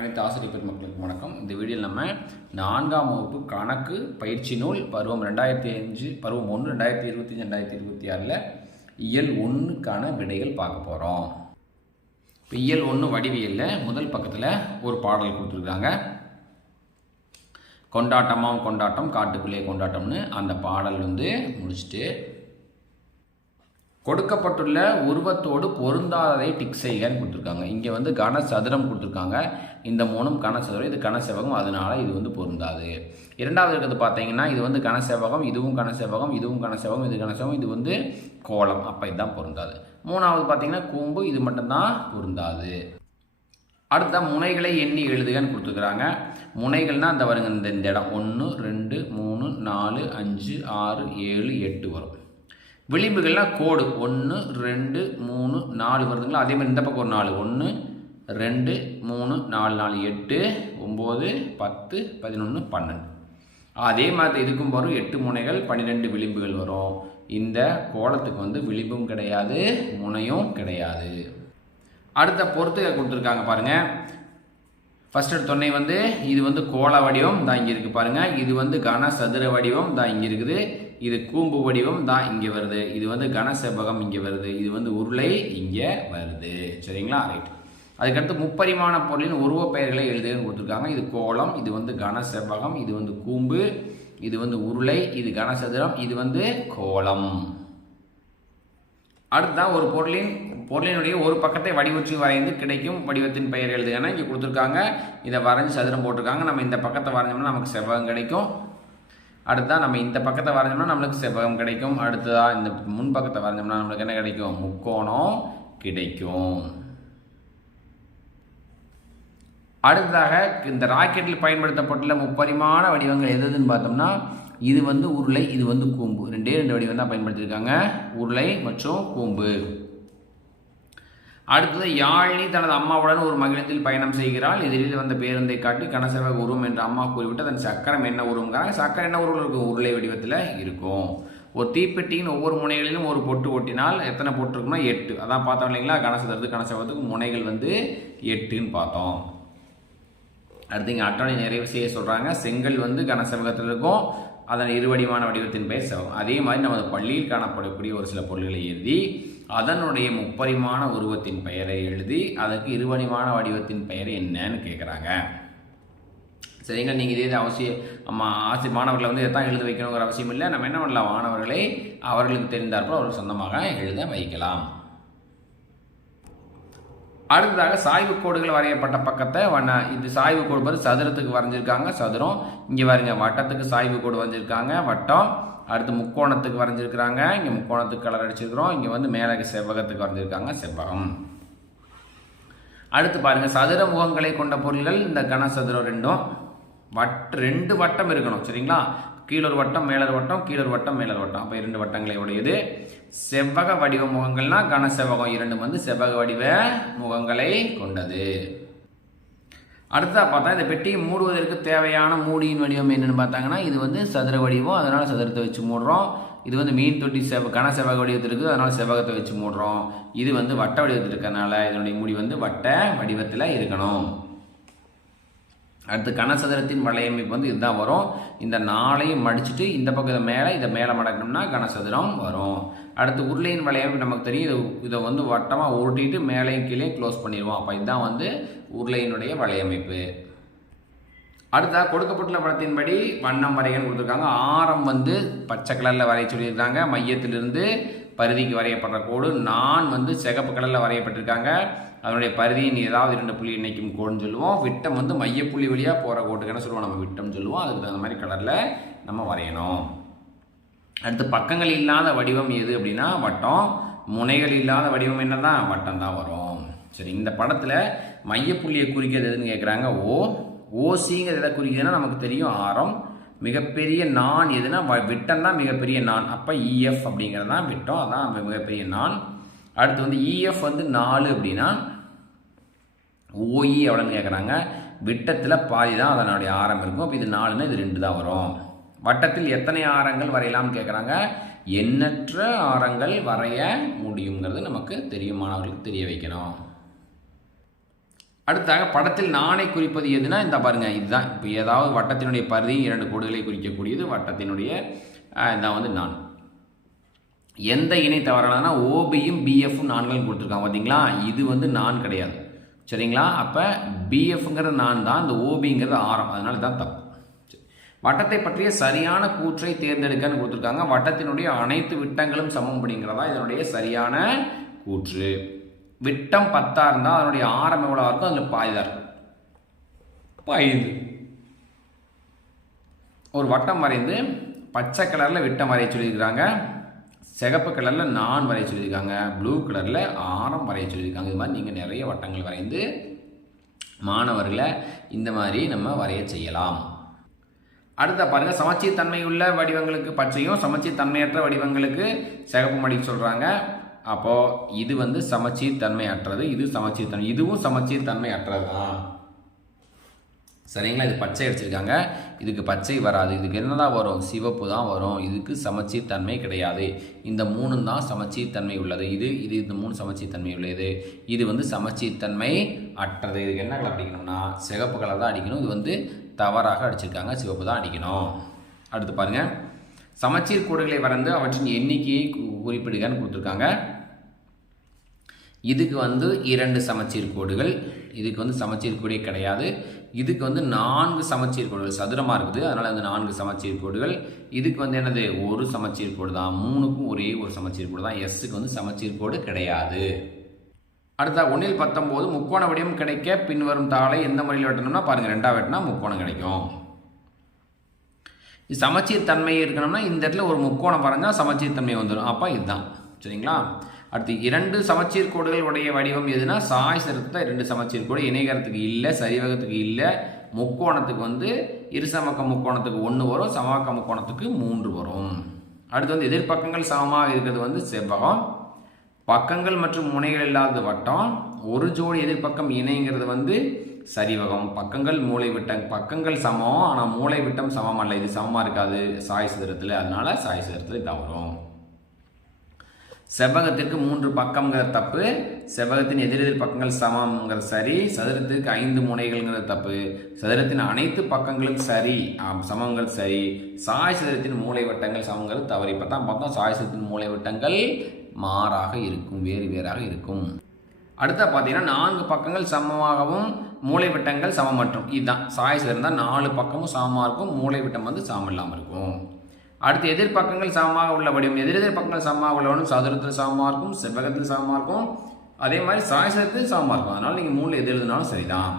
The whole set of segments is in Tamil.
அனைத்து ஆசிரியர் பெருமக்களுக்கு வணக்கம். இந்த வீடியோவில் நம்ம நான்காம் வகுப்பு கணக்கு பயிற்சி நூல் பருவம் ரெண்டாயிரத்தி அஞ்சு பருவம் ஒன்று ரெண்டாயிரத்தி இருபத்தி ரெண்டாயிரத்தி இருபத்தி ஆறில் இயல் ஒன்றுக்கான விடைகள் பார்க்க போகிறோம் இப்போ இயல் ஒன்று வடிவியலில் முதல் பக்கத்தில் ஒரு பாடல் கொடுத்துருக்காங்க. கொண்டாட்டமாம் கொண்டாட்டம் காட்டுக்குள்ளே கொண்டாட்டம்னு அந்த பாடல் வந்து முடிச்சுட்டு கொடுக்கப்பட்டுள்ள உருவத்தோடு பொருந்தாததை டிக் செய்கன்னு கொடுத்துருக்காங்க. இங்கே வந்து கனசதுரம் கொடுத்துருக்காங்க. இந்த மூணும் கனசதுரம் இது கனசெவகம் அதனால் இது வந்து பொருந்தாது. இரண்டாவது இருக்கிறது பார்த்தீங்கன்னா இது வந்து கனசெவகம் இதுவும் கனசெவகம் இதுவும் கனசெவகம் இது கனசெவகம் இது வந்து கோலம். அப்போ இதுதான் பொருந்தாது. மூணாவது பார்த்தீங்கன்னா கூம்பு இது மட்டும்தான் பொருந்தாது. அடுத்த முனைகளை எண்ணி எழுதுகன்னு கொடுத்துருக்குறாங்க. முனைகள்னால் அந்த வருங்க இந்த இந்த இடம். ஒன்று ரெண்டு மூணு நாலு அஞ்சு ஆறு ஏழு எட்டு வரும். விளிம்புகள்லாம் கோடு. ஒன்று ரெண்டு மூணு நாலு வருதுங்களா? அதே மாதிரி இந்த பக்கம் ஒரு நாலு. ஒன்று ரெண்டு மூணு நாலு நாலு எட்டு ஒம்பது பத்து பதினொன்று பன்னெண்டு. அதே மாதிரி இதுக்கும் வரும். எட்டு முனைகள் பன்னிரெண்டு விளிம்புகள் வரும். இந்த கோலத்துக்கு வந்து விளிம்பும் கிடையாது முனையும் கிடையாது. அடுத்த பொறுத்து கொடுத்துருக்காங்க பாருங்கள் ஃபஸ்ட் எடுத்தோடனே வந்து இது வந்து கோள வடிவம் தான் இங்கே இருக்குது பாருங்கள் இது வந்து கன சதுர வடிவம் தான் இங்கே இருக்குது. இது கூம்பு வடிவம் தான் இங்கே வருது. இது வந்து கன செவ்வகம் இங்கே வருது. இது வந்து உருளை இங்கே வருது. சரிங்களா? ரைட் அதுக்கடுத்து முப்பரிமாண பொருளின் உருவ பெயர்களை எழுதுன்னு கொடுத்துருக்காங்க. இது கோலம் இது வந்து கன செவ்வகம் இது வந்து கூம்பு இது வந்து உருளை இது கனசதுரம் இது வந்து கோலம். அடுத்ததான் ஒரு பொருளின் பொருளினுடைய ஒரு பக்கத்தை வடிவற்றி வரைந்து கிடைக்கும் வடிவத்தின் பெயர் எழுதுகன்னா இங்கே கொடுத்துருக்காங்க. இதை வரைஞ்சி சதுரம் போட்டிருக்காங்க. நம்ம இந்த பக்கத்தை வரைஞ்சோம்னா நமக்கு செவ்வகம் கிடைக்கும். அடுத்ததான் நம்ம இந்த பக்கத்தை வரைஞ்சோம்னா நம்மளுக்கு செவ்வகம் கிடைக்கும். அடுத்ததாக இந்த முன் பக்கத்தை வரைஞ்சோம்னா நம்மளுக்கு என்ன கிடைக்கும்? முக்கோணம் கிடைக்கும். அடுத்ததாக இந்த ராக்கெட்டில் பயன்படுத்தப்பட்டுள்ள முப்பரிமாண வடிவங்கள் எது எதுன்னு பார்த்தோம்னா இது வந்து உருளை இது வந்து கூம்பு. ரெண்டே ரெண்டு வடிவம் தான் பயன்படுத்தியிருக்காங்க உருளை மற்றும் கூம்பு. அடுத்தது யாழினி தனது அம்மாவுடன் ஒரு மகிழத்தில் பயணம் செய்கிறாள். எதிரில் வந்த பேருந்தை காட்டி கனசெவக உருவம் என்று அம்மா கூறிவிட்டு அதன் சக்கரம் என்ன உருவங்கிறாங்க சக்கரம் என்ன உருவம்? இருக்கும் உருளை வடிவத்தில் இருக்கும். ஒரு தீப்பெட்டியின் ஒவ்வொரு முனைகளிலும் ஒரு பொட்டு ஒட்டினால் எத்தனை பொட்டு இருக்குன்னா எட்டு. அதான் பார்த்தோம் இல்லைங்களா? கனசதுறது கனசவத்துக்கு முனைகள் வந்து எட்டுன்னு பார்த்தோம். அடுத்து இங்கே அட்டவணை நிறைவு செய்ய சொல்கிறாங்க செங்கல் வந்து கனசவகத்தில் இருக்கும். அதன் இருவடிமான வடிவத்தின் பெயர் செவம் அதே மாதிரி நமது பள்ளியில் காணப்படக்கூடிய ஒரு சில பொருள்களை எழுதி அதனுடைய முப்பரிமாண உருவத்தின் பெயரை எழுதி அதற்கு இருபரிமாண வடிவத்தின் பெயர் என்னன்னு கேட்குறாங்க சரிங்க நீங்கள் இதே இது அவசியம் ஆசி மாணவர்களை வந்து எதான் எழுத வைக்கணுங்கிற அவசியம் இல்லை. நம்ம என்ன பண்ணலாம்? மாணவர்களை அவர்களுக்கு தெரிந்தாற்போல் அவர்கள் சொந்தமாக எழுத வைக்கலாம். அடுத்ததாக சாய்வு கோடுகள் வரையப்பட்ட பக்கத்தை வண்ண இது சாய்வு கோடு பாரு சதுரத்துக்கு வரைஞ்சிருக்காங்க சதுரம். இங்கே பாருங்க வட்டத்துக்கு சாய்வு கோடு வரைஞ்சிருக்காங்க வட்டம். அடுத்து முக்கோணத்துக்கு வரைஞ்சிருக்கிறாங்க. இங்கே முக்கோணத்துக்கு கலர் அடிச்சிருக்கிறோம். இங்கே வந்து மேலே செவ்வகத்துக்கு வரைஞ்சிருக்காங்க. செவ்வகம். அடுத்து பாருங்கள் சதுர முகங்களை கொண்ட பொருள்கள் இந்த கனசதுரம் ரெண்டும். வட் ரெண்டு வட்டம் இருக்கணும் சரிங்களா? கீழொரு வட்டம் மேலர் வட்டம் கீழொரு வட்டம் மேலர் வட்டம். அப்போ இரண்டு வட்டங்களை உடையது. செவ்வக வடிவ முகங்கள்னா கன செவ்வகம். இரண்டும் வந்து செவ்வக வடிவ முகங்களை கொண்டது. அடுத்ததாக பார்த்தா இந்த பெட்டியை மூடுவதற்கு தேவையான மூடியின் வடிவம் என்னென்னு பார்த்தாங்கன்னா இது வந்து சதுர வடிவம் அதனால் சதுரத்தை வச்சு மூடுறோம். இது வந்து மீன் தொட்டி செவ கன செவ்வக வடிவத்தில் இருக்குது அதனால் செவ்வகத்தை வச்சு மூடுறோம். இது வந்து வட்ட வடிவத்தில் இருக்கிறதுனால இதனுடைய மூடி வந்து வட்ட வடிவத்தில் இருக்கணும். அடுத்து கனசதுரத்தின் வலையமைப்பு வந்து இதுதான் வரும். இந்த நாளையும் மடிச்சுட்டு இந்த பக்கத்தை மேலே இதை மேலே மடக்கணும்னா கனசதுரம் வரும். அடுத்து உருளையின் வலையமைப்பு நமக்கு தெரியும். இதை இதை வந்து வட்டமாக உருட்டிட்டு மேலேயும் கீழே க்ளோஸ் பண்ணிடுவோம். அப்போ இதுதான் வந்து உருளையினுடைய வலையமைப்பு. அடுத்தா கொடுக்கப்பட்டுள்ள படத்தின்படி வண்ணம் வரையன்னு கொடுத்துருக்காங்க. ஆரம் வந்து பச்சை கலரில் வரைய சொல்லியிருக்காங்க. மையத்திலிருந்து பருதிக்கு வரையப்படுற கோடு. நான் வந்து சிகப்பு கலரில் வரையப்பட்டிருக்காங்க. அதனுடைய பருதியின் ஏதாவது இரண்டு புள்ளி இணைக்கும் கோடுன்னு சொல்லுவோம். விட்டம் வந்து மையப்புள்ளி வழியாக போகிற கோட்டுக்கு என்ன சொல்லுவோம்? நம்ம விட்டம்னு சொல்லுவோம். அதுக்கு தகுந்த மாதிரி கலரில் நம்ம வரையணும். அடுத்து பக்கங்கள் இல்லாத வடிவம் எது அப்படின்னா வட்டம். முனைகள் இல்லாத வடிவம் என்ன தான் வட்டம் தான் வரும். சரி இந்த படத்தில் மையப்புள்ளியை குறிக்கிறது எதுன்னு கேட்குறாங்க ஓ ஓசிங்கிறது எதை குறிக்கிறதுனா நமக்கு தெரியும் ஆரம். மிகப்பெரிய நான் எதுனா விட்டம் தான் மிகப்பெரிய நான். அப்போ இஎஃப் அப்படிங்கிறது தான் விட்டம். அதான் மிகப்பெரிய நான். அடுத்து வந்து இஎஃப் வந்து நாலு அப்படின்னா ஓஇ எவ்வளோன்னு கேட்குறாங்க விட்டத்தில் பாதி தான் அதனுடைய ஆரம் இருக்கும். அப்போ இது நாலுன்னா இது ரெண்டு தான் வரும். வட்டத்தில் எத்தனை ஆரங்கள் வரையலாம்னு கேட்குறாங்க எண்ணற்ற ஆரங்கள் வரைய முடியுங்கிறது நமக்கு தெரியும் மாணவர்களுக்கு தெரிய வைக்கணும். அடுத்தாக படத்தில் நாணை குறிப்பது எதுனா இந்த பாருங்கள் இதுதான். இப்போ ஏதாவது வட்டத்தினுடைய பரிதி இரண்டு கோடுகளை குறிக்கக்கூடியது வட்டத்தினுடைய இதான் வந்து நான். எந்த இணை தவறானதுன்னா ஓபியும் பிஎஃப்பும் நான்களும் கொடுத்துருக்காங்க. பார்த்தீங்களா இது வந்து நான் கிடையாது. சரிங்களா? அப்போ பிஎஃப்ங்கிறது நான் தான் இந்த ஓபிங்கிறது ஆரம். அதனால தான் தப்பு வட்டத்தை பற்றிய சரியான கூற்றை தேர்ந்தெடுக்கன்னு கொடுத்துருக்காங்க. வட்டத்தினுடைய அனைத்து விட்டங்களும் சமம் அப்படிங்கிறதா இதனுடைய சரியான கூற்று. விட்டம் பத்தாக இருந்தால் அதனுடைய ஆரம் எவ்வளோ இருக்கும் அதில் பாய்தான் இருக்கும். ஐந்து ஒரு வட்டம் வரைந்து பச்சை கலரில் விட்டம் வரைய சொல்லியிருக்கிறாங்க. சிகப்பு கலரில் நான் வரைய சொல்லியிருக்காங்க ப்ளூ கலரில் ஆரம் வரைய சொல்லியிருக்காங்க. இது மாதிரி நீங்கள் நிறைய வட்டங்கள் வரைந்து மாணவர்களை இந்த மாதிரி நம்ம வரைய செய்யலாம். அடுத்த பாருங்கள் சமச்சீர் தன்மையுள்ள வடிவங்களுக்கு பச்சையும் சமச்சீர் தன்மையற்ற வடிவங்களுக்கு சிகப்பு மடிக்க சொல்கிறாங்க அப்போது இது வந்து சமச்சீர் தன்மையற்றது இது சமச்சீர் தன்மை இதுவும் சமச்சீர் தன்மையற்றது தான். சரிங்களா? இது பச்சை அடிச்சிருக்காங்க. இதுக்கு பச்சை வராது. இதுக்கு என்னதான் வரும்? சிவப்பு தான் வரும். இதுக்கு சமச்சீர் தன்மை கிடையாது. இந்த மூணு தான் சமச்சீர் தன்மை உள்ளது. இது இது இந்த மூணு சமச்சீர் தன்மை உள்ளது. இது வந்து சமச்சீர் தன்மை அற்றது. இதுக்கு என்ன கலர் அடிக்கணும்னா சிகப்பு கலர் தான் அடிக்கணும். இது வந்து தவறாக அடிச்சிருக்காங்க. சிவப்பு தான் அடிக்கணும். அடுத்து பாருங்கள் சமச்சீர் கோடுகளை வரைந்து அவற்றின் எண்ணிக்கையை கு- குறிப்பிடுகன்னு கொடுத்துருக்காங்க. இதுக்கு வந்து இரண்டு சமச்சீர் கோடுகள். இதுக்கு வந்து சமச்சீர் கோடே கிடையாது. இதுக்கு வந்து நான்கு சமச்சீர் கோடுகள். சதுரமாக இருக்குது. அதனால் அந்த நான்கு சமச்சீர் கோடுகள். இதுக்கு வந்து என்னது? ஒரு சமச்சீர் கோடு தான். மூணுக்கும் ஒரே ஒரு சமச்சீர் கோடு தான். எஸ்ஸுக்கு வந்து சமச்சீர் கோடு கிடையாது. அடுத்த ஒன்றில் பத்தொம்போது முக்கோண வடிவம் கிடைக்க பின்வரும் தாளை எந்த முறையில் வெட்டணும்னா பாருங்கள் ரெண்டாக வெட்டினா முக்கோணம் கிடைக்கும். இது சமச்சீர் தன்மை இருக்கணும்னா இந்த இடத்துல ஒரு முக்கோணம் வரைஞ்சால் சமச்சீர் தன்மை வந்துடும் அப்போ இதுதான். சரிங்களா? அடுத்து இரண்டு சமச்சீர் கோடுகள் உடைய வடிவம் எதுனா சாய் சரத்தில் இரண்டு சமச்சீர் கோடு இணைகரத்துக்கு இல்லை சரிவகத்துக்கு இல்லை முக்கோணத்துக்கு வந்து இருசமக்க முக்கோணத்துக்கு ஒன்று வரும் சமக்க முக்கோணத்துக்கு மூன்று வரும். அடுத்து வந்து எதிர்ப்பக்கங்கள் சமமாக இருக்கிறது வந்து செவ்வகம். பக்கங்கள் மற்றும் முனைகள் இல்லாத வட்டம் ஒரு ஜோடி எதிர்ப்பக்கம் இணைங்கிறது வந்து சரிவகம். பக்கங்கள் மூளை விட்டம் பக்கங்கள் சமம் ஆனால் மூளை விட்டம் சமம் அல்ல இது சமமாக இருக்காது சாய் சதுரத்தில் அதனால சாய் சிதறத்தில் தவறும் செவ்வகத்திற்கு மூன்று பக்கம்ங்கிற தப்பு செவ்வகத்தின் எதிரெதிர் பக்கங்கள் சமம்ங்கிறது சரி சதுரத்திற்கு ஐந்து முனைகள்ங்கிறது தப்பு. சதுரத்தின் அனைத்து பக்கங்களும் சரி ஆம், சமங்கள் சரி. சாய் சதுரத்தின் மூளை வட்டங்கள் சமங்கிறது தவறு. இப்போ தான் பார்த்தோம் சாய் சதுரத்தின் மூளை வட்டங்கள் மாறாக இருக்கும் வேறு வேறாக இருக்கும். அடுத்த பார்த்தீங்கன்னா நான்கு பக்கங்கள் சமமாகவும் மூளை விட்டங்கள் சமமற்றும் இதுதான் சாய்ஸ் இருந்தால் நாலு பக்கமும் சமமாக இருக்கும் மூளை விட்டம் வந்து சமம் இல்லாமல் இருக்கும். அடுத்து எதிர்ப்பக்கங்கள் சமமாக உள்ள வடிவம் எதிரெதிர் பக்கங்கள் சமமாக உள்ளவனும் சதுரத்தில் சமமாக இருக்கும் செவ்வகத்தில் சமமாக இருக்கும். அதே மாதிரி சாய்சத்தில் சமமாக இருக்கும். அதனால் நீங்கள் மூணு எது எழுதினாலும் சரிதான்.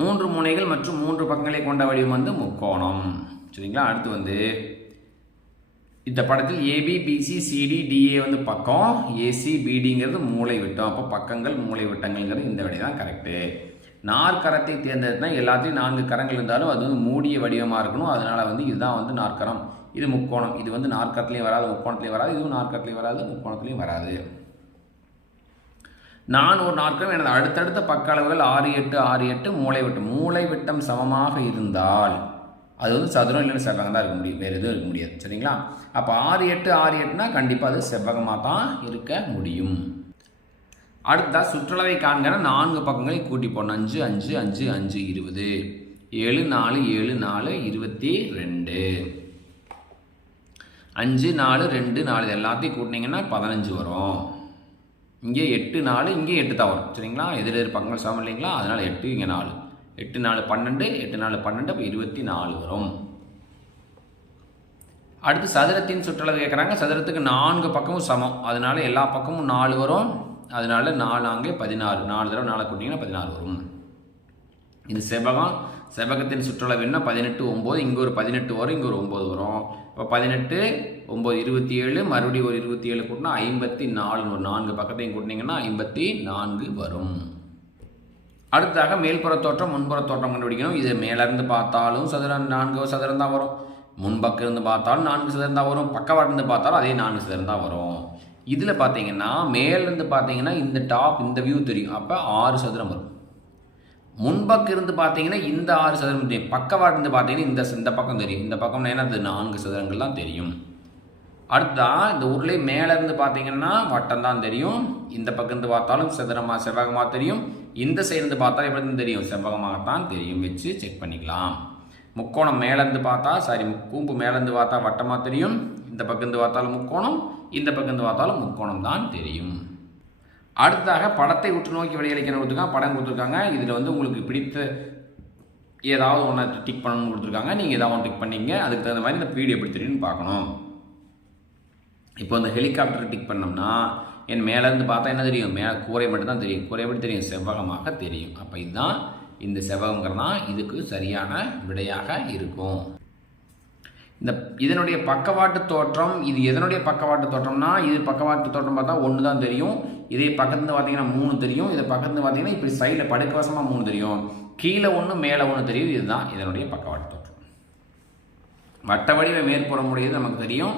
மூன்று முனைகள் மற்றும் மூன்று பக்கங்களை கொண்ட வடிவம் வந்து முக்கோணம். சரிங்களா? அடுத்து வந்து இந்த படத்தில் ஏபி பிசி சிடி டிஏ வந்து பக்கம். ஏசி பிடிங்கிறது மூளை விட்டம் அப்போ பக்கங்கள் மூளை விட்டங்கள்ங்கிறது இந்த விடை தான் கரெக்டு நாற்கரத்தை தேர்ந்தெடுத்தா எல்லாத்துலேயும் நான்கு கரங்கள் இருந்தாலும் அது வந்து மூடிய வடிவமாக இருக்கணும். அதனால் வந்து இதுதான் வந்து நாற்கரம். இது முக்கோணம். இது வந்து நாற்கரத்துலேயும் வராது முக்கோணத்துலேயும் வராது. இதுவும் நாற்கரத்துலேயும் வராது முக்கோணத்துலேயும் வராது. நான் ஒரு நாற்கரம் எனது அடுத்தடுத்த பக்க அளவுகள் ஆறு எட்டு ஆறு எட்டு மூளை விட்டம் மூளை விட்டம் சமமாக இருந்தால் அது வந்து சதுரம் இல்லைன்னு செவ்வகம் தான் இருக்க முடியும். வேறு எதுவும் இருக்க முடியாது. சரிங்களா? அப்போ ஆறு எட்டு ஆறு எட்டுனா கண்டிப்பாக அது செவ்வகமாக தான் இருக்க முடியும். அடுத்தா சுற்றுலாவை காண்கிற நான்கு பக்கங்களை கூட்டி போடணும். அஞ்சு அஞ்சு அஞ்சு அஞ்சு இருபது. ஏழு நாலு ஏழு நாலு இருபத்தி ரெண்டு. அஞ்சு நாலு ரெண்டு நாலு இது எல்லாத்தையும் கூட்டினீங்கன்னா பதினஞ்சு வரும். இங்கே எட்டு நாலு இங்கே எட்டு தான் வரும். சரிங்களா? எதிர் எதிர் பக்கங்கள் சமம் இல்லைங்களா? அதனால் எட்டு இங்கே நாலு. எட்டு நாலு பன்னெண்டு எட்டு நாலு பன்னெண்டு அப்போ இருபத்தி நாலு வரும். அடுத்து சதுரத்தின் சுற்றளவு கேட்குறாங்க. சதுரத்துக்கு நான்கு பக்கமும் சமம். அதனால எல்லா பக்கமும் நாலு வரும். அதனால நாலு அங்கே பதினாறு நாலு தடவை நாலு கூட்டிங்கன்னா பதினாறு வரும். இது செவ்வகம். செவ்வகத்தின் சுற்றளவு என்ன? பதினெட்டு ஒம்பது. இங்கே ஒரு பதினெட்டு வரும் இங்கே ஒரு ஒம்பது வரும். இப்போ பதினெட்டு ஒம்பது இருபத்தி ஏழு மறுபடியும் ஒரு இருபத்தி ஏழு கூட்டினா ஐம்பத்தி நாலு ஒரு நான்கு பக்கத்தையும் கூட்டினீங்கன்னா ஐம்பத்தி நான்கு வரும். அடுத்ததாக மேல்புற தோற்றம் முன்புற தோற்றம் கண்டுபிடிக்கணும். இது மேலேருந்து பார்த்தாலும் சதுரம் நான்கு சதுரம் தான் வரும். முன்பக்கம் இருந்து பார்த்தாலும் நான்கு சதுரம் தான் வரும். பக்கவாட்டிருந்து பார்த்தாலும் அதே நான்கு சதுரம் தான் வரும். இதில் பார்த்தீங்கன்னா மேலேருந்து பார்த்தீங்கன்னா இந்த டாப் இந்த வியூ தெரியும். அப்போ ஆறு சதுரம் வரும். முன்பக்கம் இருந்து பார்த்தீங்கன்னா இந்த ஆறு சதுரம் தெரியும். பக்கவாட்டிருந்து பார்த்தீங்கன்னா இந்த இந்த பக்கம் தெரியும். இந்த பக்கம்னா என்னது நான்கு சதுரங்கள்லாம் தெரியும். அடுத்ததா இந்த ஊர்லேயே மேலேருந்து பார்த்தீங்கன்னா வட்டம் தான் தெரியும். இந்த பக்கத்து பார்த்தாலும் சதுரமாக செவ்வகமாக தெரியும். இந்த சைடு பார்த்தாலும் எப்படி தெரியும்? செவ்வகமாகத்தான் தெரியும். வச்சு செக் பண்ணிக்கலாம். முக்கோணம் மேலேருந்து பார்த்தா சாரி கூம்பு மேலேருந்து பார்த்தா வட்டமாக தெரியும். இந்த பக்கத்து பார்த்தாலும் முக்கோணம் இந்த பக்கத்து பார்த்தாலும் முக்கோணம் தான் தெரியும். அடுத்ததாக படத்தை உற்று நோக்கி விடையளிக்கணும் கொடுத்துருக்காங்க படம் கொடுத்துருக்காங்க. இதில் வந்து உங்களுக்கு பிடித்த ஏதாவது ஒன்று டிக் பண்ணணும்னு கொடுத்துருக்காங்க. நீங்கள் ஏதாவது ஒன்று டிக் பண்ணீங்க. அதுக்கு தகுந்த மாதிரி இந்த வீடியோ எப்படி தெரியும்னு பார்க்கணும். இப்போ இந்த ஹெலிகாப்டர் டிக் பண்ணோம்னா என் மேலேருந்து பார்த்தா என்ன தெரியும்? மேலே கூரை மட்டும் தான் தெரியும். கூரை எப்படி தெரியும். செவ்வகமாக தெரியும். அப்போ இதுதான் இந்த செவ்வகங்கிறது தான் இதுக்கு சரியான விடையாக இருக்கும். இந்த இதனுடைய பக்கவாட்டு தோற்றம் இது எதனுடைய பக்கவாட்டு தோற்றம்னா இது பக்கவாட்டு தோற்றம் பார்த்தா ஒன்று தான் தெரியும். இதே பக்கத்துலேருந்து பார்த்தீங்கன்னா மூணு தெரியும். இதை பக்கத்துலேருந்து பார்த்தீங்கன்னா இப்படி சைடில் படுக்கவசமாக மூணு தெரியும். கீழே ஒன்று மேலே ஒன்று தெரியும். இதுதான் இதனுடைய பக்கவாட்டு தோற்றம். வட்ட வடிவ மேற்புறம் உடையது நமக்கு தெரியும்.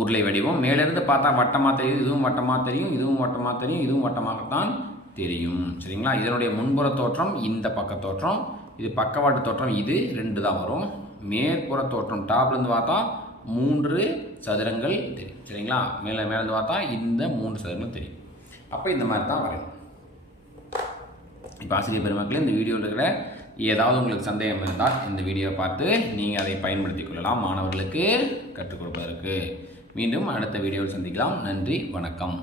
உருளை வடிவம். மேலேருந்து பார்த்தா வட்டமாக தெரியும் இதுவும் வட்டமாக தெரியும். இதுவும் வட்டமாக தெரியும். இதுவும் வட்டமாகத்தான் தெரியும். சரிங்களா? இதனுடைய முன்புற தோற்றம் இந்த பக்க தோற்றம். இது பக்கவாட்டு தோற்றம். இது ரெண்டு தான் வரும். மேற்புற தோற்றம் டாப்லேருந்து பார்த்தா மூன்று சதுரங்கள் தெரியும். சரிங்களா? மேலே மேலேருந்து பார்த்தா இந்த மூன்று சதுரங்கள் தெரியும். அப்போ இந்த மாதிரி தான் வரையணும். இப்போ ஆசிரியர் பெருமக்களே இந்த வீடியோவில் இருக்கிற ஏதாவது உங்களுக்கு சந்தேகம் இருந்தால் இந்த வீடியோவை பார்த்து நீங்கள் அதை பயன்படுத்திக் கொள்ளலாம். மாணவர்களுக்கு கற்றுக் கொடுப்பதற்கு. மீண்டும் அடுத்த வீடியோவில் சந்திக்கலாம். நன்றி வணக்கம்.